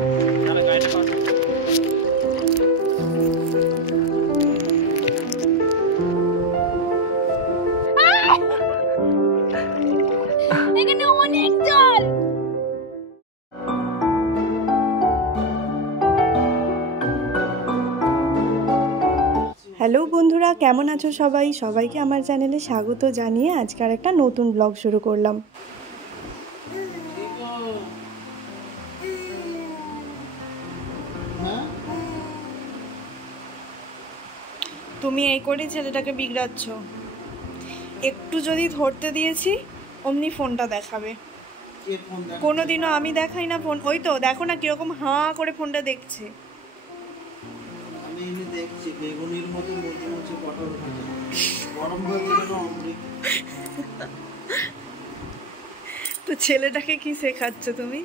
এখানে অনেক জল। হ্যালো বন্ধুরা, কেমন আছো সবাই? সবাইকে আমার চ্যানেলে স্বাগত জানিয়ে আজকে আর একটা নতুন ব্লগ শুরু করলাম। তুমি এই করে ছেলেটাকে বিগড়াচ্ছ। একটু যদি ধরতে দিয়েছি অমনি ফোনটা দেখাবে। কোনোদিনও আমি দেখাই না ফোন। ওই তো দেখো না কিরকম হাঁ করে ফোনটা দেখছে। তো ছেলেটাকে কি শেখাচ্ছ তুমি?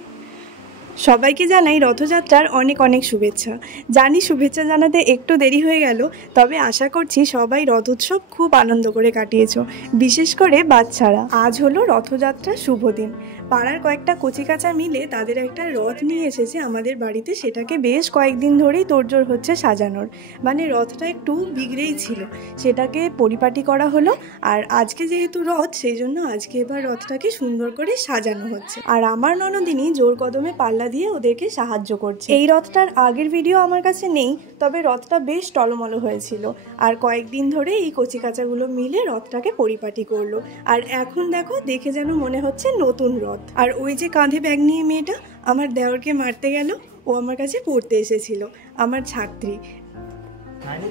সবাইকে জানাই রথযাত্রার অনেক অনেক শুভেচ্ছা। জানি শুভেচ্ছা জানাতে একটু দেরি হয়ে গেল, তবে আশা করছি সবাই রথ উৎসব খুব আনন্দ করে কাটিয়েছো, বিশেষ করে বাচ্চারা। আজ হলো রথযাত্রার শুভ দিন। পাড়ার কয়েকটা কচিকাঁচা মিলে তাদের একটা রথ নিয়ে এসেছে আমাদের বাড়িতে। সেটাকে বেশ কয়েকদিন ধরেই তোড়জোড় হচ্ছে সাজানোর। মানে রথটা একটু বিগড়েই ছিল, সেটাকে পরিপাটি করা হলো। আর আজকে যেহেতু রথ, সেই জন্য আজকে এবার রথটাকে সুন্দর করে সাজানো হচ্ছে। আর আমার ননদিনী জোর কদমে পাল্লা দিয়ে ওদেরকে সাহায্য করছে। এই রথটার আগের ভিডিও আমার কাছে নেই, তবে রথটা বেশ টলমলো হয়েছিল। আর কয়েকদিন ধরে এই কচিকাঁচাগুলো মিলে রথটাকে পরিপাটি করলো। আর এখন দেখো, দেখে যেন মনে হচ্ছে নতুন রথ। আর ওই যে কাঁধে ব্যাগ নিয়ে মেয়েটা আমার দেওরকে মারতে গেল, ও আমার কাছে পড়তে এসেছিল, আমার ছাত্রী।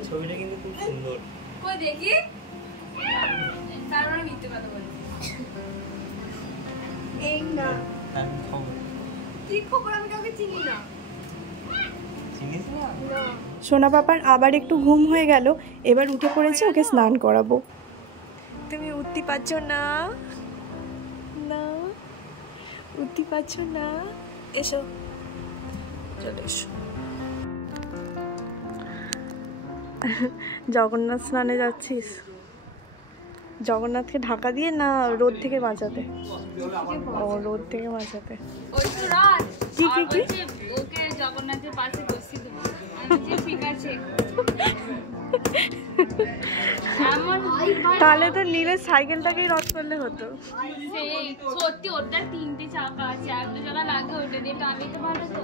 ছবিটা কিন্তু খুব সুন্দর। কই দেখি, তার মানে মিথ্যে কথা বলে। এই না কি খবর, আমি কাউকে চিনি না। চিনিস না? সোনা পাপার আবার একটু ঘুম হয়ে গেল, এবার উঠে পড়েছে, ওকে স্নান করাবো। তুমি উঠতে পারছো না? না উঠতে পারছো না? এসো, চলে এসো। জগন্নাথ স্নানে যাচ্ছিস? জগন্নাথকে ঢাকা দিয়ে না রোদ থেকে বাঁচাতে? ও, রোদ থেকে বাঁচাতে। ওই তো রাত কি কি কি? ওকে জগন্নাথের পাশে বসিয়ে দেবো। আমি যে ঠিক আছে। তাহলে তো নীলের সাইকেলটাকেই রদ করলে হতো। সেই সত্যি, ওটা 3টে চাকা আছে, একটা চাকা লাগে, ওটা দিয়ে টানলে তো ভালো তো।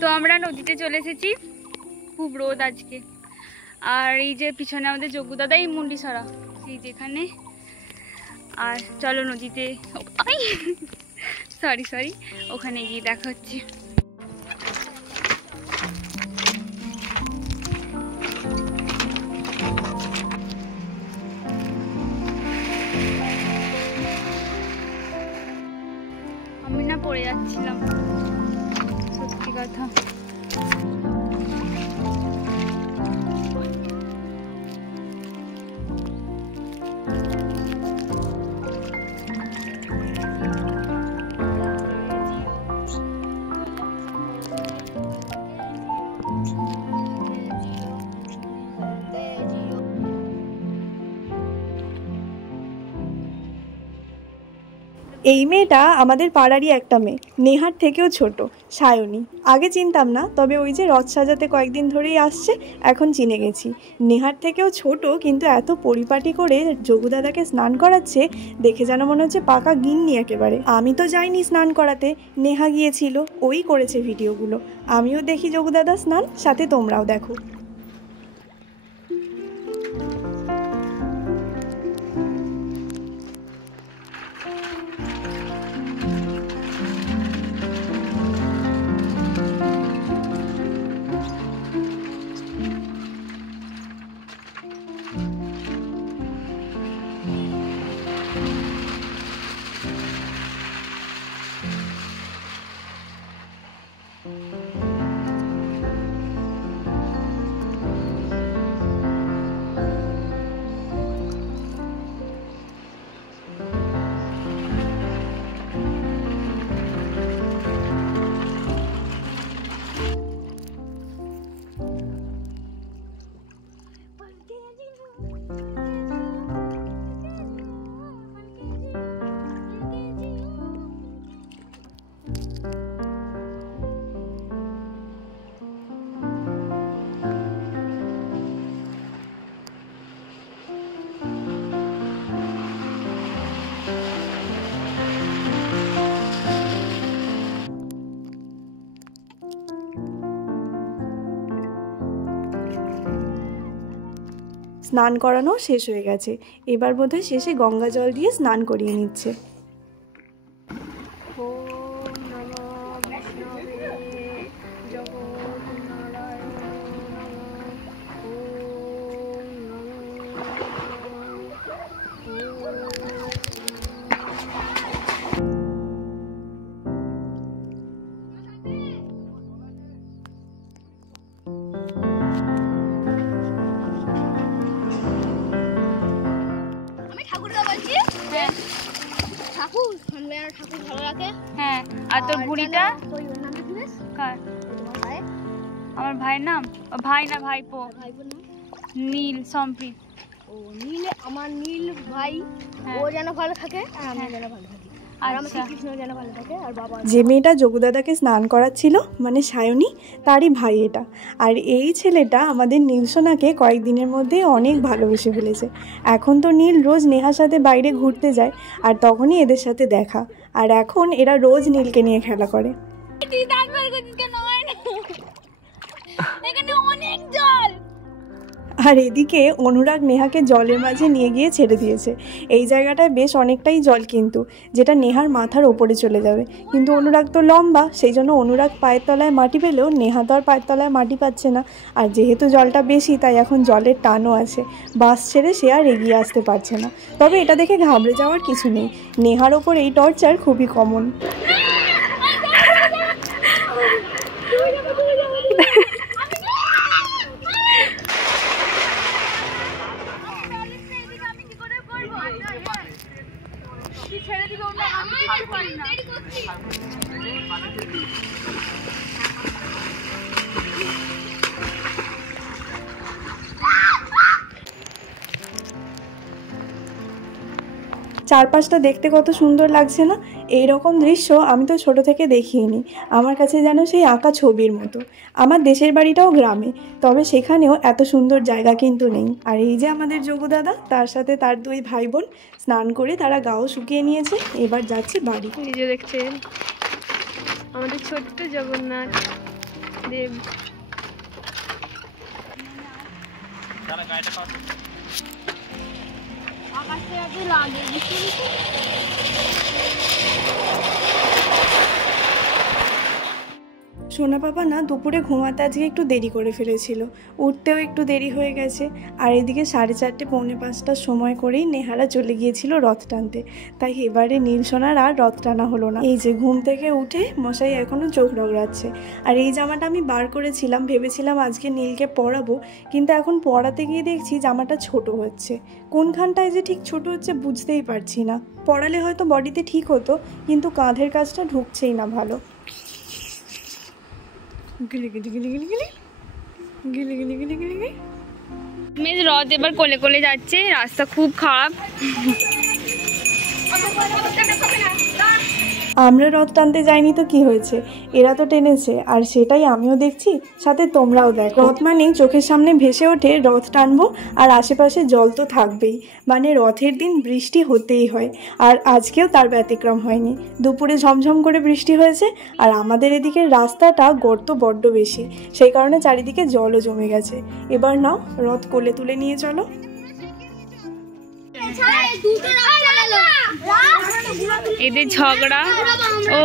তো আমরা নদীতে চলে এসেছি। খুব রোদ আজকে। আর এই যে পিছনে আমাদের যোগ্য দাদা, এই মুন্ডি সরা এই যেখানে। আর চলো নদীতে, সরি ওখানে গিয়ে দেখা হচ্ছে। আমি না পড়ে যাচ্ছিলাম, সত্যি কথা। এই মেয়েটা আমাদের পাড়ারই একটা মেয়ে, নেহার থেকেও ছোট, সায়নী। আগে চিনতাম না, তবে ওই যে রথ সাজাতে কয়েকদিন ধরেই আসছে, এখন চিনে গেছি। নেহার থেকেও ছোট, কিন্তু এত পরিপাটি করে যোগু দাদাকে স্নান করাচ্ছে, দেখে যেন মনে হচ্ছে পাকা গিন্নি একেবারে। আমি তো যাইনি স্নান করাতে, নেহা গিয়েছিল, ওই করেছে ভিডিওগুলো। আমিও দেখি যোগু দাদা স্নান, সাথে তোমরাও দেখো। স্নান করানো শেষ হয়ে গেছে, এবার বোধহয় শেষে গঙ্গা জল দিয়ে স্নান করিয়ে নিচ্ছে। ঠাকুর ভালো লাগে। হ্যাঁ, আর তোর বুড়িটা কার? আমার ভাইয়ের নাম, ভাই না ভাইপো, নীল সম্প্রীত। ও নীল, আমার নীল ভাই, ও যেন ভালো থাকে আর আমি যেন ভালো থাকি, আর আমার কৃষ্ণ যেন ভালো থাকে। আর বাবা, যে মেয়েটা যোগুদাদাকে স্নান করাচ্ছিল মানে সায়নী, তারই ভাই এটা। আর এই ছেলেটা আমাদের নীল সোনাকে কয়েকদিনের মধ্যে অনেক ভালোবেসে ফেলেছে। এখন তো নীল রোজ নেহার সাথে বাইরে ঘুরতে যায়, আর তখনই এদের সাথে দেখা, আর এখন এরা রোজ নীলকে নিয়ে খেলা করে। এখানে অনেক জল। আর এদিকে অনুরাগ নেহাকে জলের মাঝে নিয়ে গিয়ে ছেড়ে দিয়েছে। এই জায়গাটায় বেশ অনেকটাই জল, কিন্তু যেটা নেহার মাথার ওপরে চলে যাবে। কিন্তু অনুরাগ তো লম্বা, সেই জন্য অনুরাগ পায়ের তলায় মাটি পেলেও নেহা তো আর পায়ের তলায় মাটি পাচ্ছে না। আর যেহেতু জলটা বেশি, তাই এখন জলের টানও আছে, বাস ছেড়ে সে আর এগিয়ে আসতে পারছে না। তবে এটা দেখে ঘাবড়ে যাওয়ার কিছু নেই, নেহার ওপর এই টর্চার খুবই কমন। চারপাশটা দেখতে কত সুন্দর লাগছে না? এই রকম দৃশ্য আমি তো ছোট থেকে দেখিনি, আমার কাছে যেন সেই আঁকা ছবির মতো। আমার দেশের বাড়িটাও গ্রামে, তবে সেখানেও এত সুন্দর জায়গা কিন্তু নেই। আর এই যে আমাদের যোগুদাদা, তার সাথে তার দুই ভাই বোন স্নান করে তারা গাও শুকিয়ে নিয়েছে, এবার যাচ্ছে বাড়ি। এই যে দেখছেন আমাদের ছোট্ট জগন্নাথ দেব। আকাশে এত লাগে সোনা পাপা না দুপুরে ঘুমাতে আজকে একটু দেরি করে ফেলেছিল, উঠতেও একটু দেরি হয়ে গেছে। আর এদিকে 4:30 পৌনে 5টার সময় করেই নেহারা চলে গিয়েছিল রথ টানতে, তাই এবারে নীল সোনার আর রথ টানা হলো না। এই যে ঘুম থেকে উঠে মশাই এখনও চোখ রগড়াচ্ছে। আর এই জামাটা আমি বার করেছিলাম, ভেবেছিলাম আজকে নীলকে পরাবো, কিন্তু এখন পরাতে গিয়ে দেখছি জামাটা ছোট হচ্ছে। কোনখানটায় যে ঠিক ছোট হচ্ছে বুঝতেই পারছি না। পরালে হয়তো বডিতে ঠিক হতো, কিন্তু কাঁধের কাজটা ঢুকছেই না ভালো। মেজ রথ এবার কোলে কোলে যাচ্ছে, রাস্তা খুব খারাপ। আমরা রথ টানতে যাইনি তো কি হয়েছে, এরা তো টেনেছে, আর সেটাই আমিও দেখছি, সাথে তোমরাও দেখো। রথ মানেই চোখের সামনে ভেসে ওঠে রথ টানবো, আর আশেপাশে জল তো থাকবেই, মানে রথের দিন বৃষ্টি হতেই হয়। আর আজকেও তার ব্যতিক্রম হয়নি, দুপুরে ঝমঝম করে বৃষ্টি হয়েছে। আর আমাদের এদিকে রাস্তাটা গর্ত বড্ড বেশি, সেই কারণে চারিদিকে জলও জমে গেছে। এবার নাও, রথ কোলে তুলে নিয়ে চলো। এদের ঝগড়া ও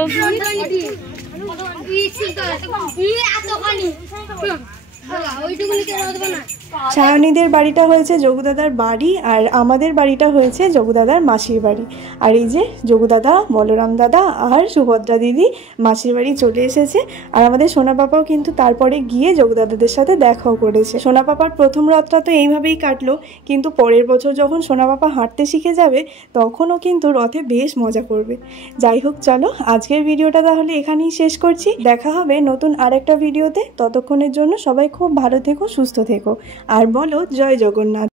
সায়নীদের বাড়িটা হয়েছে যোগুদাদার বাড়ি, আর আমাদের বাড়িটা হয়েছে যোগুদাদার মাসির বাড়ি। আর এই যে যোগুদাদা, বলরাম দাদা আর সুভদ্রা দিদি মাসির বাড়ি চলে এসেছে। আর আমাদের সোনা পাপাও কিন্তু তারপরে গিয়ে যোগুদাদাদের সাথে দেখাও করেছে। সোনা পাপার প্রথম রথটা তো এইভাবেই কাটলো, কিন্তু পরের বছর যখন সোনা পাপা হাঁটতে শিখে যাবে তখনও কিন্তু রথে বেশ মজা করবে। যাই হোক, চলো আজকের ভিডিওটা তাহলে এখানেই শেষ করছি। দেখা হবে নতুন আরেকটা ভিডিওতে, ততক্ষণের জন্য সবাই খুব ভালো থেকো, সুস্থ থেকো, আর বলো জয় জগন্নাথ।